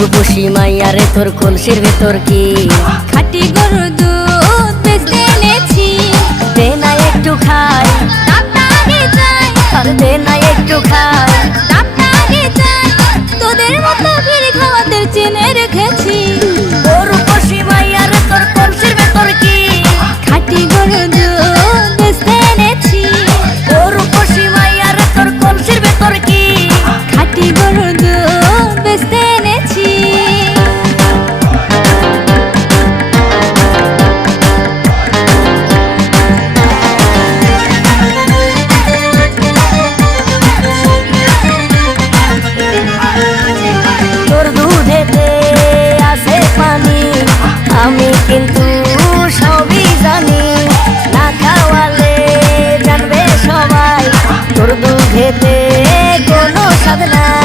রূপসী মাইয়ারে তোর কলসির ভেতর কি খাঁটি গরুর দুধ বেচতে এনেছি। দে না একটু খাই, দামটা আগে চাই, আর দে না একটু খাই। দামটা আগে চাই, তোদের মতো ভিড় খাওয়াদের চেনে রেখেছি। ও রূপসী মাইয়ারে তোর কলসির ভেতর কি খাঁটি গরুর দুধ বেচতে এনেছি। ও রূপসী মাইয়ারে তোর কলসির ভেতর কি খাঁটি গরুর দুধ বেচতে এনেছি। তোর দুধেতে আছে পানি, আমি কিন্তু সবই জানি। না খাওয়ালে জানবে সবাই তোর দুধেতে কোনো স্বাদ নাই।